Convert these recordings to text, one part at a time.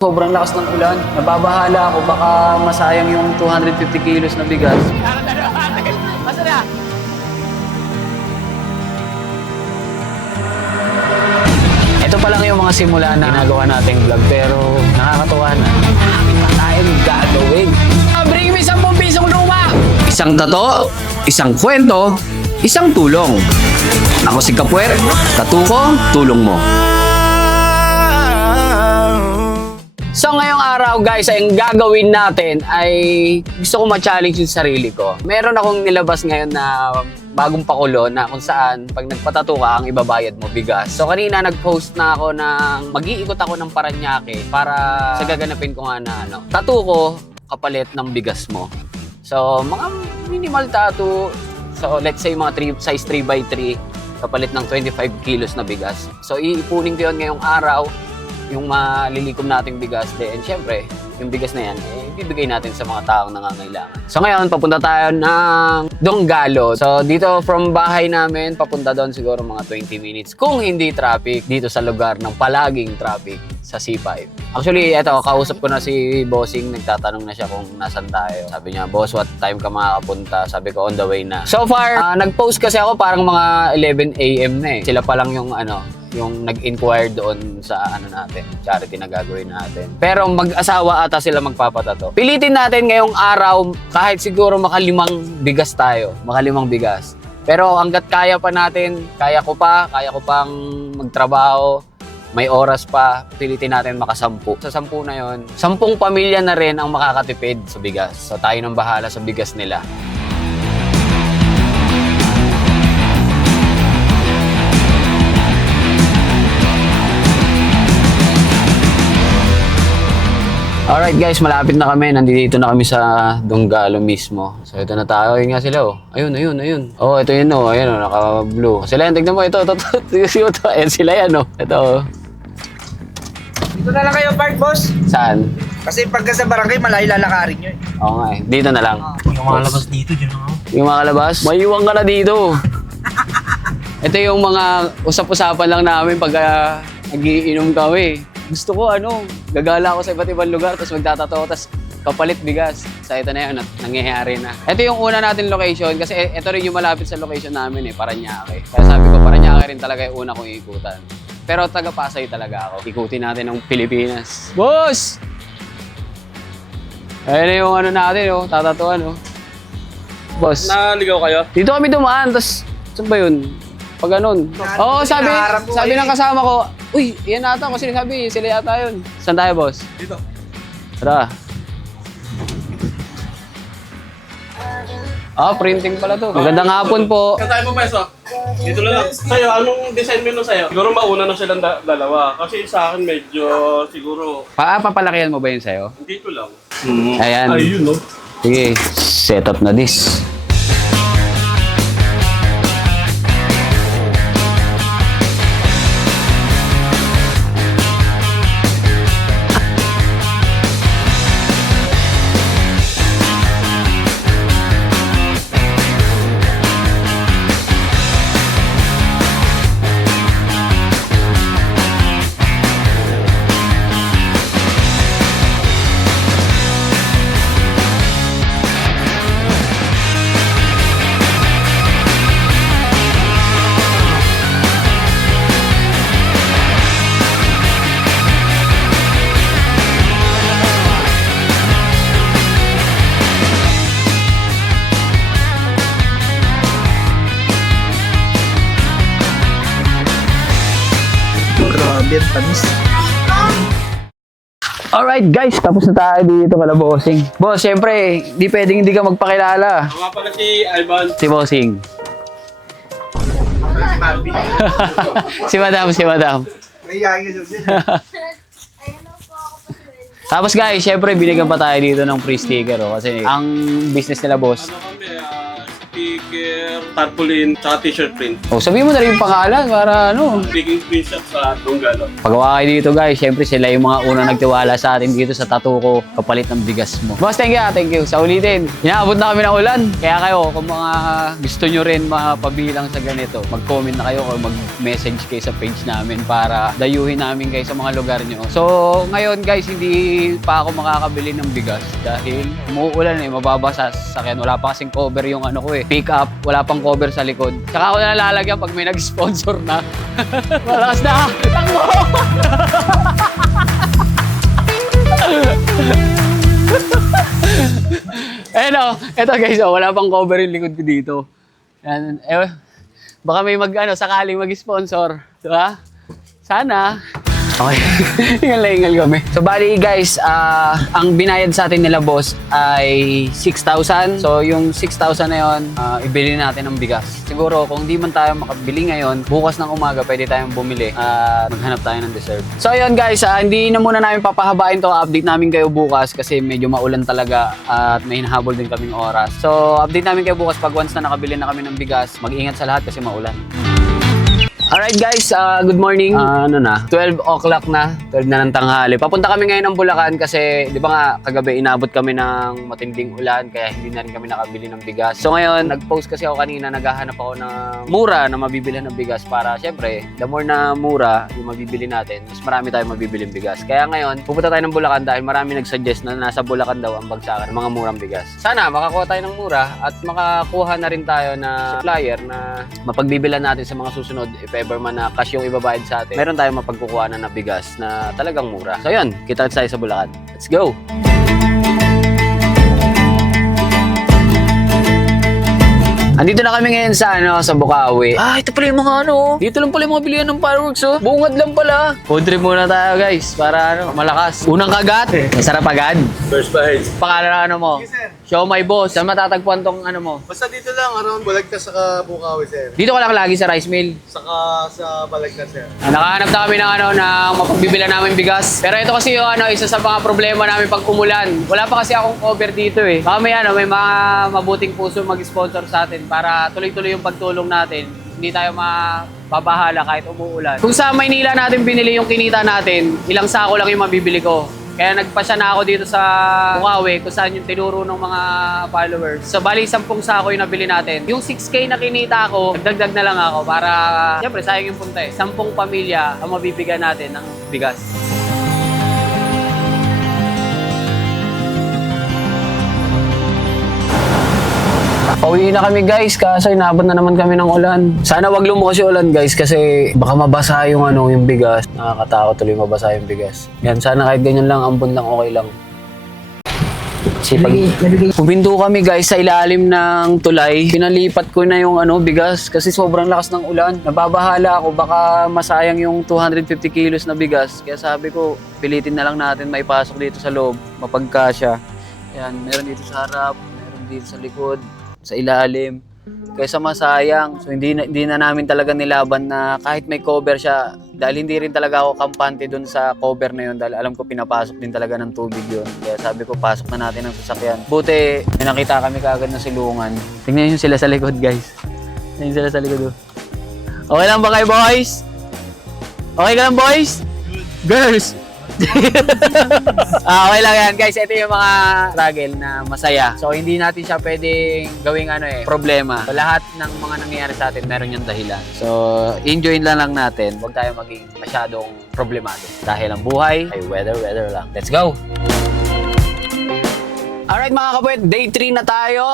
Sobrang lakas ng ulan. Nababahala ako. Baka masayang yung 250 kilos na bigas. Ito pa lang yung mga simula na ginagawa nating vlog pero nakakatuwa na. Marami pa tayong gagawin. Bring me 10 pisong luma! Isang tato, isang kwento, isang tulong. Ako si Kapwer, tatuko, tulong mo. So ngayong araw guys, ang gagawin natin ay gusto ko ma-challenge yung sarili ko. Meron akong nilabas ngayon na bagong pakulo na kung saan pag nagpatato ka, ang ibabayad mo bigas. So kanina nag-post na ako ng mag-iikot ako ng Paranaque para sa gaganapin ko nga na ano, tattoo ko kapalit ng bigas mo. So mga minimal tattoo, so let's say mga 3, size 3x3 kapalit ng 25 kilos na bigas. So iipunin ko yun ngayong araw yung malilikom nating bigas din. Siyempre, yung bigas na yan, eh, bibigay natin sa mga taong nangangailangan. So ngayon, papunta tayo ng Donggalo. So dito from bahay namin, papunta doon siguro mga 20 minutes. Kung hindi traffic, dito sa lugar ng palaging traffic sa C5. Actually, eto, kausap ko na si Bossing, nagtatanong na siya kung nasan tayo. Sabi niya, boss, what time ka makakapunta? Sabi ko, on the way na. So far, ah, nag-post kasi ako parang mga 11 a.m. na eh. Sila pa lang yung ano, yung nag-inquire doon sa ano natin, charity na gagawin natin. Pero mag-asawa ata sila magpapatato. Pilitin natin ngayong araw, kahit siguro makalimang bigas tayo, makalimang bigas. Pero hanggat kaya pa natin, kaya ko pa, kaya ko pang magtrabaho, may oras pa, pilitin natin makasampu. Sa sampu na yon, sampung pamilya na rin ang makakatipid sa bigas. So tayo nang bahala sa bigas nila. Alright guys, malapit na kami. Nandito na kami sa Donggalo mismo. So ito na tayo. Ayun nga sila oh. Ayun, ayun, ayun. Oh, ito yun oh. Ayun oh, naka-blue. Sila yan, tignan mo. Ito, ito, ito. Ito, ito. Ayan sila yan oh. Ito oh. Dito na lang kayo park, boss. Saan? Kasi pagka sa barangay, malayo lalakarin nyo eh. Oo nga eh. Dito na lang. Yung mga labas dito, dyan ako. Yung mga kalabas, maiiwan ka na dito. Ito yung mga usap-usapan lang namin pag ah, nagiinom kami. Gusto ko ano, gagala ako sa iba't ibang lugar, tapos magtatato, tapos kapalit bigas. Sa ito na yun, nat- nangyayari na. Ito yung una natin location, kasi e- ito rin yung malapit sa location namin eh, Paranaque. Kaya sabi ko, Paranaque rin talaga yung una kong ikutan. Pero taga Pasay talaga ako. Ikutin natin ng Pilipinas. Boss! Ayun na yung ano natin, oh, tatatuan, oh. Boss. Naligaw kayo? Dito kami dumaan, tapos saan ba yun? Pag ganun. Oo, sabi, Hinaharap ko sabi kayo ng eh. kasama ko, uy, yan ata kasi sabi, sila yata yun. Saan tayo, boss? Dito. Tara. Ah, printing pala to. Magandang hapon po. Saan tayo pumeso? Dito lang. Sa'yo, anong design mo sa'yo? Siguro mauna na silang da- dalawa. Kasi sa akin medyo siguro Pa papalakihan mo ba yun sa'yo? dito lang. Ayan. Ayun, no? Sige, set up na this. Alright guys, tapos na tayo dito kala Bossing. Boss, syempre, di pwedeng hindi ka magpakilala. Ako nga pala si Ivan. Si Bossing. si Madam, si Madam. Tapos guys, syempre binigyan pa tayo dito ng free sticker oh, kasi ang business nila boss. Ano kami, speaker, tarpaulin, tsaka t-shirt print. O, sabihin mo na rin yung pangalan para ano. Taking screenshot sa Donggalo. Pagawa kayo dito guys, syempre sila yung mga unang nagtiwala sa atin dito sa Tatuko, kapalit ng bigas mo. Boss, thank you, ah, thank you. Sa ulitin, inaabot na kami ng ulan. Kaya kayo, kung mga gusto nyo rin mapabilang sa ganito, mag-comment na kayo or mag-message kayo sa page namin para dayuhin namin kayo sa mga lugar nyo. So, ngayon guys, hindi pa ako makakabili ng bigas dahil umuulan eh, mababa sa sasakyan. Wala pa kasing cover yung ano ko eh. Pick up, wala pang cover sa likod. Saka ako na lalagyan pag may nag-sponsor na. Malakas na! Takbo! Eh no, eto guys, oh, wala pang cover yung likod ko dito. Yan, eh, baka may mag, ano, sakaling mag-sponsor. Diba? Sana. Okay. Ingal na ingal kami. So, bali guys, ah, ang binayad sa atin nila boss ay 6,000. So, yung 6,000 na yun, ah, ibili natin ng bigas. Siguro, kung di man tayo makabili ngayon, bukas ng umaga, pwede tayong bumili at maghanap tayo ng dessert. So, ayun guys, ah, hindi na muna namin papahabain to. Update namin kayo bukas kasi medyo maulan talaga at may hinahabol din kaming oras. So, update namin kayo bukas pag once na nakabili na kami ng bigas. Mag-ingat sa lahat kasi maulan. Alright guys, uh, good morning. Ah, ano na, 12 o'clock na, 12 na ng tanghali. Papunta kami ngayon ng Bulacan kasi, di ba nga, kagabi inabot kami ng matinding ulan kaya hindi na rin kami nakabili ng bigas. So ngayon, nag-post kasi ako kanina, naghahanap ako ng mura na mabibili ng bigas para, syempre, the more na mura yung mabibili natin, mas marami tayong mabibiling bigas. Kaya ngayon, pupunta tayo ng Bulacan dahil marami nag-suggest na nasa Bulacan daw ang bagsakan ng mga murang bigas. Sana makakuha tayo ng mura at makakuha na rin tayo na supplier na mapagbibilan natin sa mga susunod if ever man na cash yung ibabayad sa atin. Meron tayong mapagkukuha na na bigas na talagang mura. So yun, kita tayo sa Bulacan. Let's go! Andito na kami ngayon sa ano, sa Bukawi. Ah, ito pala yung mga ano. oh. Dito lang pala yung mga bilihan ng fireworks oh. Bungad lang pala. Food trip muna tayo guys para ano, malakas. Unang kagat. Masarap agad. First bite. Pangalan ng ano mo? Show my boss. Saan matatagpuan tong ano mo? Basta dito lang, around Balagtas saka Bukawi, sir. Dito ka lang lagi sa rice mill. Saka sa Balagtas, sir. Ah, Nakahanap na kami ng ano ng mapagbibilan namin bigas. Pero ito kasi yung ano isa sa mga problema namin pag umulan. Wala pa kasi akong cover dito eh. Baka may ano may mga mabuting puso mag-sponsor sa atin para tuloy-tuloy yung pagtulong natin. Hindi tayo mababahala kahit umuulan. Kung sa Maynila natin binili yung kinita natin, ilang sako lang yung mabibili ko. Kaya nagpasya na ako dito sa Bukawi kung saan yung tinuro ng mga followers. So bali 10 sako yung nabili natin. Yung 6K na kinita ko, nagdagdag na lang ako para siyempre sayang yung punta eh. 10 pamilya ang mabibigyan natin ng bigas. Pauwi na kami guys, kaso inabot na naman kami ng ulan. Sana wag lumukas yung ulan guys kasi baka mabasa yung ano, yung bigas. Nakakatakot tuloy mabasa yung bigas. Yan, sana kahit ganyan lang, ambon lang, okay lang. Kasi pag puminto kami guys sa ilalim ng tulay, pinalipat ko na yung ano, bigas kasi sobrang lakas ng ulan. Nababahala ako, baka masayang yung 250 kilos na bigas. Kaya sabi ko, pilitin na lang natin may pasok dito sa loob, mapagkasya. Yan, meron dito sa harap, meron dito sa likod, sa ilalim. Kaysa masayang. So hindi na, hindi na namin talaga nilaban na kahit may cover siya, dahil hindi rin talaga ako kampante dun sa cover na yun dahil alam ko pinapasok din talaga ng tubig yun. Kaya sabi ko, pasok na natin ang sasakyan. Buti, may nakita kami kagad na silungan. Tingnan nyo sila sa likod, guys. Tingnan sila sa likod. oh. Okay lang ba kayo, boys? Okay ka lang, boys? Girls! Ah, okay lang yan guys. Ito yung mga struggle na masaya. So hindi natin siya pwedeng gawing ano eh, problema. So, lahat ng mga nangyayari sa atin meron yung dahilan. So enjoy lang lang natin. Huwag tayo maging masyadong problemado. Dahil ang buhay ay weather, weather lang. Let's go! Alright mga kapwet, day 3 na tayo.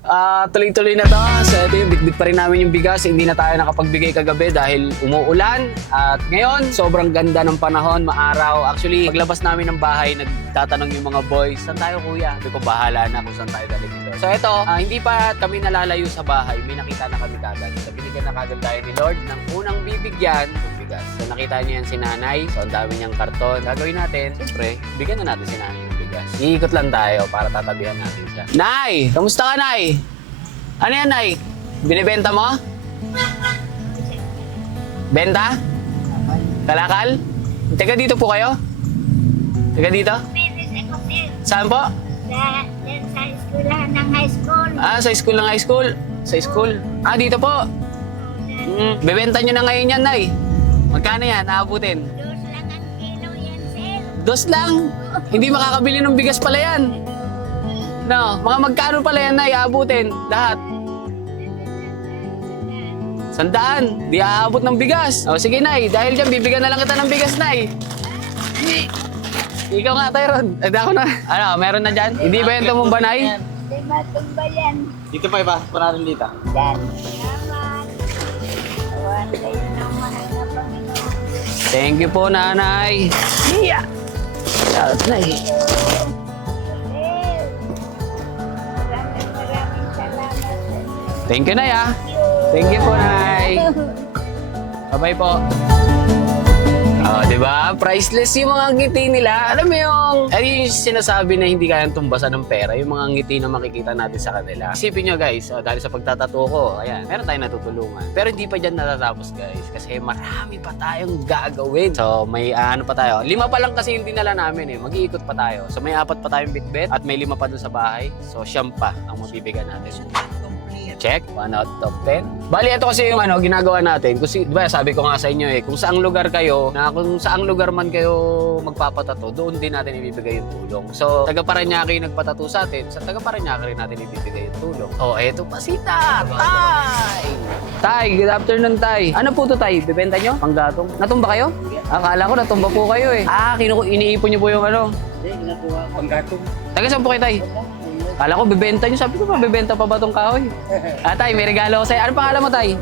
Ah, tuloy-tuloy na to. So ito yung bitbit pa rin namin yung bigas. Hindi na tayo nakapagbigay kagabi dahil umuulan. At ngayon, sobrang ganda ng panahon, maaraw. Actually, paglabas namin ng bahay, nagtatanong yung mga boys, saan tayo kuya? Sabi ko, bahala na kung saan tayo dali dito. So ito, ah, hindi pa kami nalalayo sa bahay. May nakita na kami kagad. So binigyan na kagad tayo ni Lord ng unang bibigyan ng bigas. So nakita niyo yan si nanay. So ang dami niyang karton. Gagawin natin, siyempre, bigyan na natin si nanay bigas. Iikot lang tayo para tatabihan natin siya. Nay! Kamusta ka, Nay? Ano yan, Nay? Binibenta mo? Benta? Kalakal? Teka dito po kayo? Teka dito? Saan po? Sa, yan sa eskwelahan ng high school. Ah, sa school ng high school. Sa school? Ah, dito po. Mm, bebenta nyo na ngayon yan, Nay. Magkano yan? Aabutin? Dos lang. Hindi makakabili ng bigas pala yan. No, mga magkano pala yan, Nay? Aabutin? Lahat. Sandaan. Di aabot ng bigas. O sige, Nay. Dahil dyan, bibigyan na lang kita ng bigas, Nay. Ikaw nga, Tyron. Eh, di ako na. Ano, meron na dyan? Hindi ba yan tumumba, Nay? Di matumba yan. Dito pa iba, parating dito. Yan. Na. Thank you po, nanay. Yeah. Out, sa inyo. Thank you, nay, ah. Thank you po, nay. Bye-bye po. Oh, di ba? Priceless yung mga ngiti nila. Alam mo yung, ay yung sinasabi na hindi kayang tumbasan ng pera, yung mga ngiti na makikita natin sa kanila. Isipin nyo guys, oh, dahil sa pagtatato ko, ayan, meron tayong natutulungan. Pero hindi pa dyan natatapos guys, kasi marami pa tayong gagawin. So, may ah, ano pa tayo. Lima pa lang kasi yung dinala namin eh. Mag-iikot pa tayo. So, may apat pa tayong bitbit at may lima pa dun sa bahay. So, siyam pa ang mabibigyan natin. Check. 1 out of 10. Bali, ito kasi yung ano, ginagawa natin. Kasi, di ba, sabi ko nga sa inyo eh, kung saang lugar kayo, na kung saang lugar man kayo magpapatato, doon din natin ibibigay yung tulong. So, taga Paranaque yung nagpatato sa atin, sa taga Paranaque rin natin ibibigay yung tulong. Oh, eto pa si Tatay! Tay, good afternoon, Tay. Ano po to, Tay? Bibenta nyo? Panggatong? Natumba kayo? Akala ko natumba po kayo eh. Ah, kinuku iniipon nyo po yung ano? Panggatong. Taga saan po kayo, Tay? Kala ko bibenta nyo. Sabi ko ba, bibenta pa ba tong kahoy? Ah, tay, may regalo ko sa'yo. Ano pangalan mo, tay?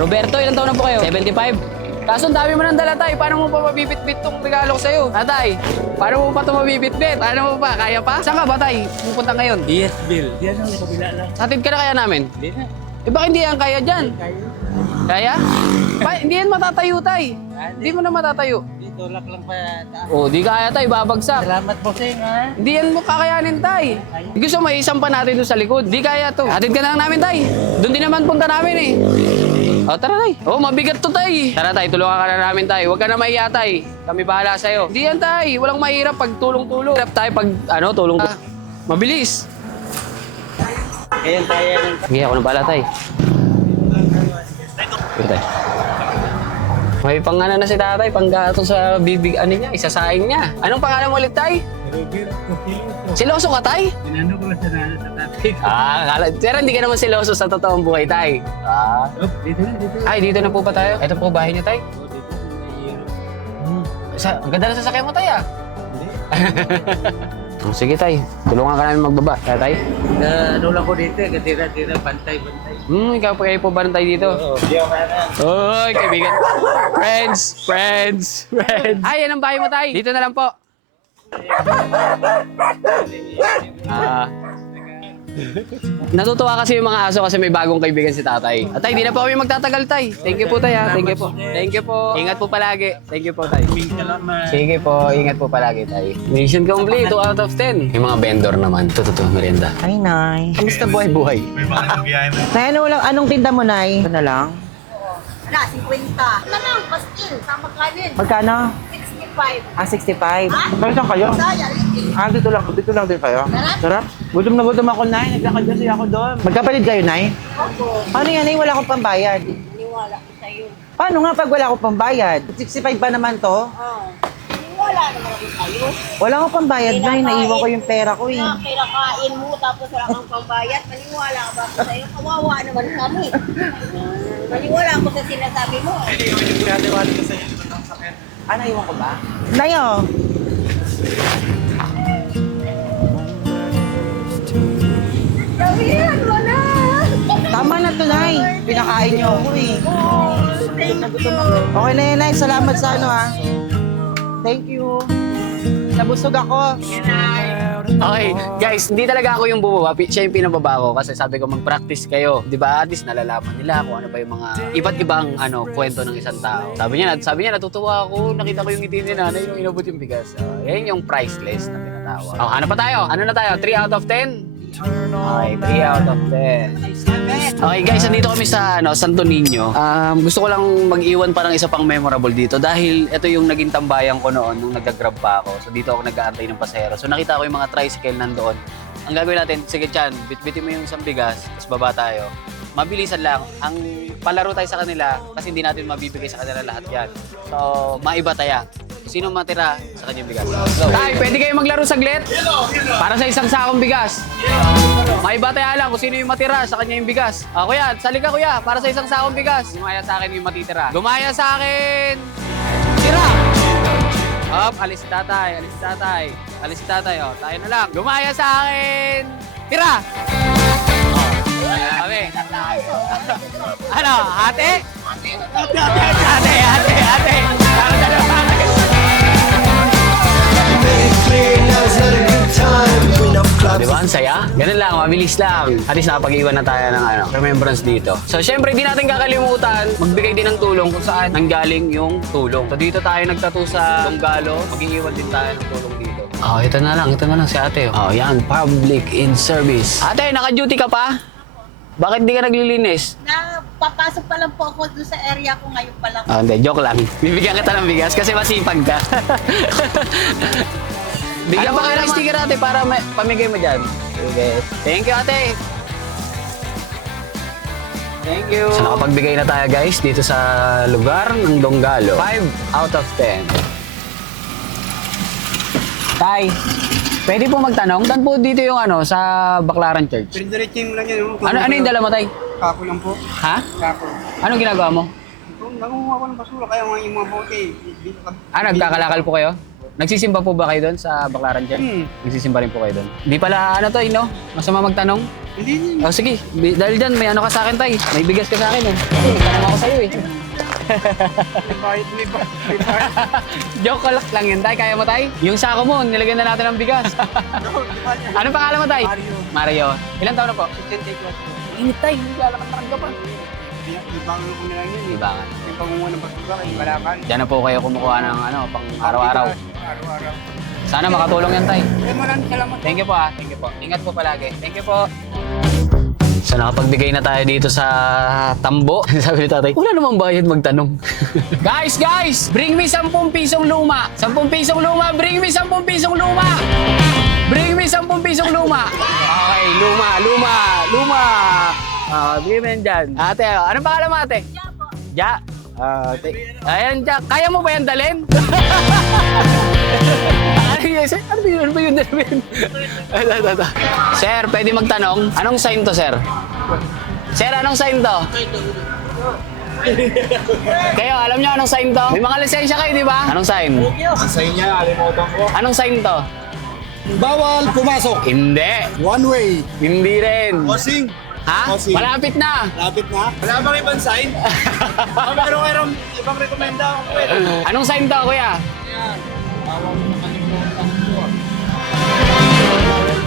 Roberto, ilang taon na po kayo? 75. Kaso ang dami mo nang dala, tay. Paano mo pa mabibitbit tong regalo ko sa'yo? Ah, tay, paano mo pa ito mabibitbit? Paano mo pa? Kaya pa? Saan ka ba, tay? Pupunta ngayon? Yes, Bill. Yan ang kabila lang. Hatid ka na kaya namin? Hindi na. Eh, baka hindi yan kaya dyan? Kaya? Pa, hindi yan matatayo, tay. Hindi mo na matatayo. Dito lang pa taas. Oh, di kaya, tay. Babagsak. Salamat po sa inyo, ha? Hindi yan mo kakayanin, tay. Gusto mo, isang pa natin doon sa likod. Di kaya to. Hatid ka na lang namin, tay. Doon din naman punta namin eh. O, tara, tay. Oh, mabigat to, tay. Tara, tay. Tulungan ka na namin, tay. Huwag ka na maiya, tay. Kami bahala sa'yo. Hindi yan, tay. Walang mahirap pag tulong-tulong. Hirap tayo pag, ano, tulong. Ah, mabilis. Ngayon tayo ng Sige, ako na bahala, tay. Sige, tay. May pangana na si tatay, panggato sa bibig, ano niya, isasaing niya. Anong pangalan mo ulit, tay? Siloso ka, tay? Tinano ko sa sa tatay. Ah, kala, pero hindi ka naman siloso sa totoong buhay, tay. Ah. Dito na, dito. Ay, dito na po ba tayo? Ito po bahay niyo, tay. Oh, dito na nahihirap. Sa, ang ganda na sasakyan mo, tay, ah. Oh, Sige, tay. Tulungan ka namin magbaba. Kaya, tay? Na ano lang ko dito, eh, katira-tira, bantay-bantay. Hmm, ikaw pa kayo po ba tayo dito? Oo, di ako na. Oy, kaibigan. Friends, friends, friends. Ay, yan ang bahay mo, tay. Dito na lang po. Ah. Natutuwa kasi yung mga aso kasi may bagong kaibigan si tatay. At tay, di na po kami magtatagal, tay. Thank you po, tay. ha. Thank you po. Thank you po. Ingat po palagi. Thank you po, tay. Sige po, ingat po palagi, tay. Mission complete, 2 out of 10. Yung mga vendor naman, totoo, merienda. Ay, Nay. Kamusta buhay-buhay? Nay, ano lang, anong tinda mo, Nay? Ito na lang. Wala, 50. Ano lang, pastil. Tama kanin. Magkano? 65. Ah, 65. Ha? Pero saan kayo? Saya, Ah, dito lang. Dito lang din kayo. Sarap. Sarap. Gutom na gutom ako, Nay. Naglakad kasi ako doon. Magkapalid kayo, Nay? Opo. Paano yan, Nay? Wala akong pambayad. Niwala ko sa'yo. Paano nga pag wala akong pambayad? 65 ba naman to? Oh. Niwala naman ako sa'yo. Wala akong pambayad, Nay. Naiwan ko yung pera ko, eh. Na, kinakain mo tapos wala kang pambayad. Maniwala ka ba ako sa'yo? Kawawa naman kami. Maniwala ako sa sinasabi mo. Ah, naiwan ko ba? Nay, oh. Sabihan mo na! Tama na to, Nay. Pinakain niyo ako, eh. Okay na yan, Nay. Salamat sa ano, ha. Thank you. Nabusog ako. Okay, guys, hindi talaga ako yung bumaba. Siya yung pinababa ko kasi sabi ko mag-practice kayo. 'Di ba? At least nalalaman nila kung ano pa yung mga iba't ibang ano kwento ng isang tao. Sabi niya, sabi niya natutuwa ako, nakita ko yung ngiti ni nanay nung inabot yung bigas. Uh, yan yung priceless na tinatawag. Oh, ano pa tayo? Ano na tayo? 3 out of 10? Okay, 3 out of 10. Okay guys, nandito kami sa ano, Santo Niño. Um, gusto ko lang mag-iwan pa ng isa pang memorable dito dahil ito yung naging tambayan ko noon nung nag-grab pa ako. So dito ako nag-aantay ng pasahero. So nakita ko yung mga tricycle nandoon. ang gagawin natin, sige Chan, bitbitin mo yung isang bigas, tapos baba tayo. Mabilisan lang. Ang palaro tayo sa kanila kasi hindi natin mabibigay sa kanila lahat yan. So, maiba tayo. Sino matira sa kanyang bigas? Tay, pwede kayo maglaro saglit? Para sa isang sakong bigas. Maiba tayo lang kung sino yung matira sa kanya yung bigas. Ah, kuya, sali ka kuya, para sa isang sakong bigas. Gumaya sa akin yung matitira. Gumaya sa akin! Tira! Hop, alis tatay, alis tatay. Alis tatay, oh, tayo na lang. Gumaya sa akin! Tira! Oh, kami. ano, ate? Ate, ate, ate, ate, ate. Ang saya? Ganun lang, mabilis lang. At least nakapag-iwan na tayo ng ano, remembrance dito. So, syempre, di natin kakalimutan magbigay din ng tulong kung saan nanggaling yung tulong. So, dito tayo nagtato sa Donggalo. Mag-iiwan din tayo ng tulong dito. Oh, ito na lang. Ito na lang si ate. Oh, yan. Public in service. Ate, naka-duty ka pa? Bakit di ka naglilinis? Na papasok pa lang po ako doon sa area ko ngayon pa lang. Ah, hindi. Joke lang. Bibigyan kita ng bigas kasi masipag ka. Bigyan pa kayo ng sticker ate para may, pamigay mo dyan. Okay. Thank you ate. Thank you. So nakapagbigay na tayo guys dito sa lugar ng Donggalo. 5 out of 10. Tay, pwede po magtanong? Dan po dito yung ano sa Baclaran Church. Pindiretsin mo lang yan. oh. Ano, ano yung dala mo tay? Kako lang po. Ha? Kako. Anong ginagawa mo? Nangunguha ko ng basura, kaya nga yung mga bote. ka- Ah, nagkakalakal po kayo? Nagsisimba po ba kayo doon sa Baclaran Church? Hmm. Nagsisimba rin po kayo doon? Di pala ano to, no? Masama magtanong? Hindi. Oh, sige, Bi- dahil dyan, may ano ka sa akin, tay. May bigas ka sa akin, eh. Kasi, nagtanong ako sa'yo, eh. May bayad, may bayad. May bayad. Joke ko lang yun, tay. Kaya mo, tay? Yung sako mo, nilagyan na natin ng bigas. Anong pangalan mo, tay? Mario. Mario. Ilan taon na po? 74 po. Init, tay. Hindi alam ang ka pa. Ibangan ko na lang yun. eh. Ibangan. Yung pangunguha ng basura, kayo malakan. Diyan na po kayo kumukuha ng ano, pang araw-araw. Araw-araw. Sana makatulong yan, tay. Eh, maraming salamat. Thank you po ah. Thank you po. Ingat po palagi. Thank you po. So nakapagbigay na tayo dito sa tambo. Sabi ni tatay, wala namang bayad magtanong. guys, guys! Bring me 10 pisong luma. 10 pisong luma. Bring me 10 pisong luma. Bring me 10 pisong luma. Okay, luma, luma, luma. Ah, bigay mo yan dyan. Ate, anong pangalan mo ate? Ja. Ah, ate. Ayan, Ja. Kaya mo ba yan dalhin? Ano yun? Sir, Ano ba yun? Ano ba yun? Ano ba yun? Ito, ito, ito. Sir, pwede magtanong? Anong sign to, sir? Sir, anong sign to? Kayo, alam niyo anong sign to? May mga lisensya kayo, di ba? Anong sign? Ang sign niya, alimutan ko. Anong sign to? Bawal pumasok. Hindi. One way. Hindi rin. Bossing. Ha? Bossing. Malapit na. Lapit na. Wala bang ibang sign? meron kayo ibang rekomenda. Anong sign to, kuya?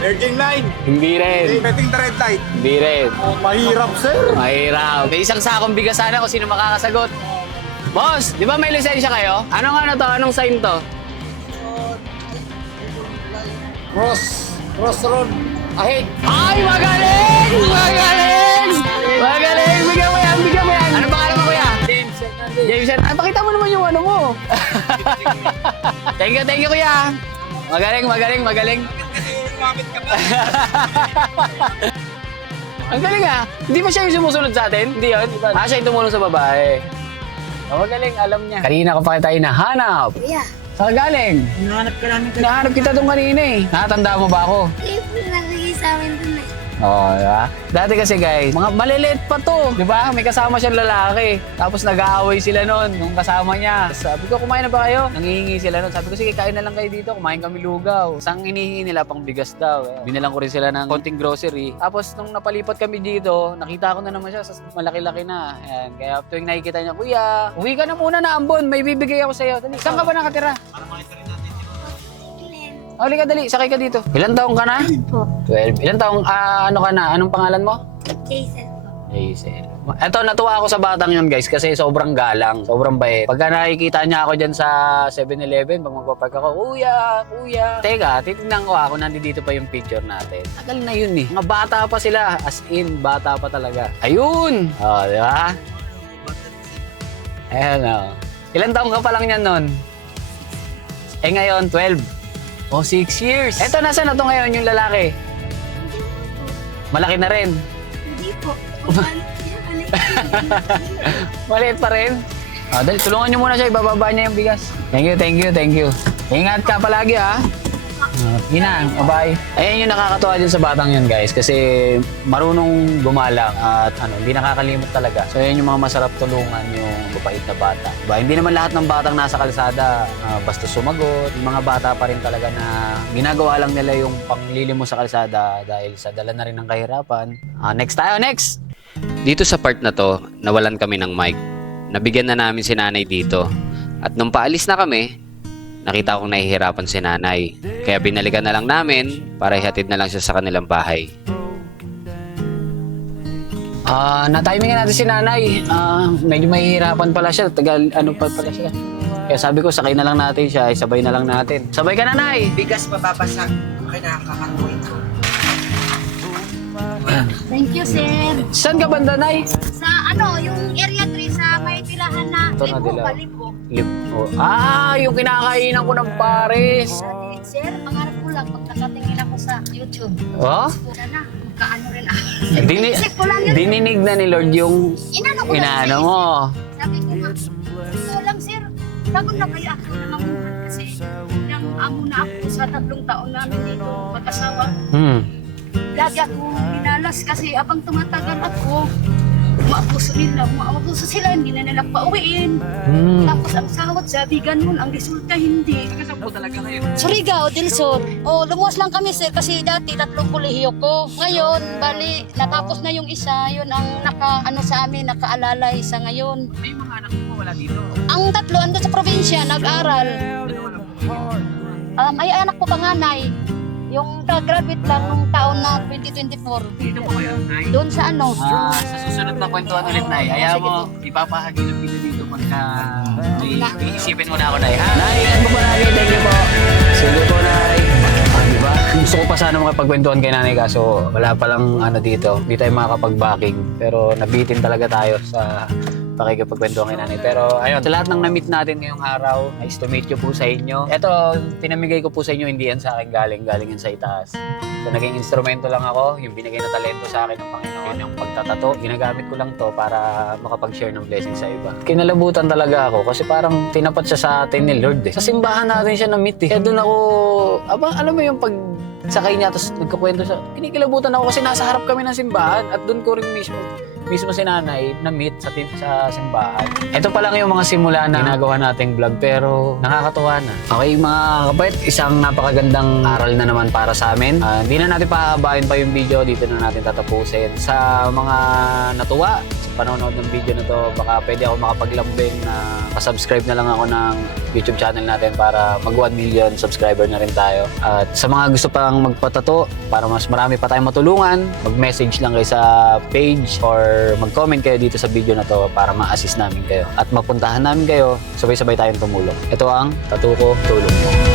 Virgin line. Hindi rin. Betting the red light. Hindi rin. Oh, mahirap, sir. Mahirap. May isang sakong bigas sana kung sino makakasagot. Boss, di ba may lisensya kayo? Anong ano to? Anong sign to? Cross. Cross road. Ahead. Ay, magaling! Magaling! Thank you, thank you, kuya. Magaling, magaling, magaling. Ang galing ah. Hindi ba siya yung sumusunod sa atin? Hindi yun? Ah, siya yung tumulong sa babae. Oh, magaling, alam niya. Kanina ko pa kita hinahanap. Kuya, Saan ka galing? Hinahanap ka namin. Nahanap kita doon kanina eh. Nakatanda mo ba ako? eh, nalagay sa amin dun eh. Oo, di ba? Dati kasi guys, mga maliliit pa to. Di ba? May kasama siyang lalaki. Tapos nag-aaway sila noon, nung kasama niya. Sabi ko, kumain na ba kayo? Nangihingi sila noon. Sabi ko, sige, kain na lang kayo dito. Kumain kami lugaw. Sang inihingi nila pang bigas daw. Binalang ko rin sila ng konting grocery. Tapos nung napalipat kami dito, nakita ko na naman siya. Sa malaki-laki na. Ayan. Kaya tuwing nakikita niya, Kuya, uwi ka na muna na ambon. May bibigay ako sa'yo. Dali. Saan ka ba nakatira? Huli ka dali, sakay ka dito. Ilan taong ka na? Po. 12. Ilan taong, ah, ano ka na? Anong pangalan mo? Jason po. Hazel. Eto, natuwa ako sa batang yun guys kasi sobrang galang, sobrang bait. Pagka nakikita niya ako dyan sa 7-Eleven, pag magpapark ako, Kuya, Kuya. Teka, titignan ko ako, nandito pa yung picture natin. Tagal na yun eh. Mga bata pa sila, as in, bata pa talaga. Ayun! O, oh, di ba? Ayan o. Ilan taong ka pa lang yan nun? Eh ngayon, 12. O, 6 years. Eto, nasa na to ngayon yung lalaki? Malaki na rin. Hindi po. Maliit pa rin. Ah, dali, tulungan nyo muna siya, ibababa niya yung bigas. Thank you, thank you, thank you. Ingat ka palagi ha. Uh, Ina, bye Ayan yung nakakatuwa dyan sa batang yun guys kasi marunong gumalang at ano, hindi nakakalimot talaga. So yan yung mga masarap tulungan yung mabait na bata. Diba? Hindi naman lahat ng batang nasa kalsada ah, basta sumagot. Yung mga bata pa rin talaga na ginagawa lang nila yung panglili mo sa kalsada dahil sa dala na rin ng kahirapan. Ah, next tayo, next! Dito sa part na to, nawalan kami ng mic. Nabigyan na namin si nanay dito. At nung paalis na kami, nakita kong nahihirapan si nanay. Kaya binalikan na lang namin para ihatid na lang siya sa kanilang bahay. Ah, na-timingan natin si nanay. Ah, medyo mahihirapan pala siya. Tagal, ano pa pala siya. Kaya sabi ko, sakay na lang natin siya. Isabay na lang natin. Sabay ka, nanay! Bigas mababasa. Kinakakakuin ko. Thank you, sir. Saan ka banda, nay? Sa ano, yung area 3 sa may pilahan na Ito na libo, dilaw. balibo. Lip- oh. Ah, yung kinakainan ko ng pares. Sir, pangarap ko lang pag nakatingin ako sa YouTube. Oh? Sana, magkaano rin ako. Dini dininig na ni Lord yung Inano ko sa mo. Sabi ko nga, ito lang sir, bago na kaya ako nangangunan kasi nang amo na ako sa tatlong taon namin dito mag-asawa. Hmm. Lagi ako minalas kasi abang tumatagal ako, umaabuso nila, umaabuso sila, hindi na nila pauwiin. Hmm. Tapos ang sahod sabi ganun, ang resulta hindi. Saan po talaga kayo? Surigao del Sur. Oh, lumuwas lang kami sir kasi dati tatlong kolehiyo ko. Ngayon, bali, natapos na yung isa, yun ang naka, ano sa amin, nakaalalay sa ngayon. May mga anak mo wala dito. Ang tatlo, ando sa probinsya, nag-aral. Um, ay, anak ko panganay. Yung graduate lang nung taon na 2024. Dito po kayo, Nay. Doon sa ano, Ah, sa susunod na kwentuhan ulit, Nay. Ayaw mo, ipapahagi ng video dito pagka may iisipin mo na ako, Nay. Ha? Nay, ingat mo palagi. Thank you po. Sige po, Nay. Ah, di ba? Gusto ko pa sana makipagkwentuhan kay Nanay kaso wala palang ano dito. Hindi tayo makakapag-backing. Pero nabitin talaga tayo sa pakikipagkwentuhan kay Nanay. Pero ayun, sa lahat ng na-meet natin ngayong araw, nice to meet you po sa inyo. Ito, pinamigay ko po sa inyo, hindi yan sa akin galing, galing yan sa itaas. So, naging instrumento lang ako, yung binigay na talento sa akin ng Panginoon, yung pagtatato. Ginagamit ko lang to para makapag-share ng blessing sa iba. Kinalabutan talaga ako kasi parang tinapat siya sa atin ni Lord eh. Sa simbahan natin siya na-meet eh. Kaya doon ako, aba, alam mo yung pag sakay niya tapos nagkakwento siya. Kinikilabutan ako kasi nasa harap kami ng simbahan at doon ko rin mismo mismo si nanay na meet sa, sa simbahan. Ito pa lang yung mga simula na ginagawa nating vlog pero nakakatuwa na. Okay mga kapatid, isang napakagandang aral na naman para sa amin. Ah, Hindi na natin pahabain pa yung video, dito na natin tatapusin. Sa mga natuwa panonood ng video na to, baka pwede ako makapaglambing na pasubscribe na lang ako ng YouTube channel natin para mag 1 million subscriber na rin tayo. At sa mga gusto pang magpatato, para mas marami pa tayong matulungan, mag-message lang kayo sa page or mag-comment kayo dito sa video na to para ma-assist namin kayo. At mapuntahan namin kayo, sabay-sabay tayong tumulong. Ito ang Tatuko Tulong Mo.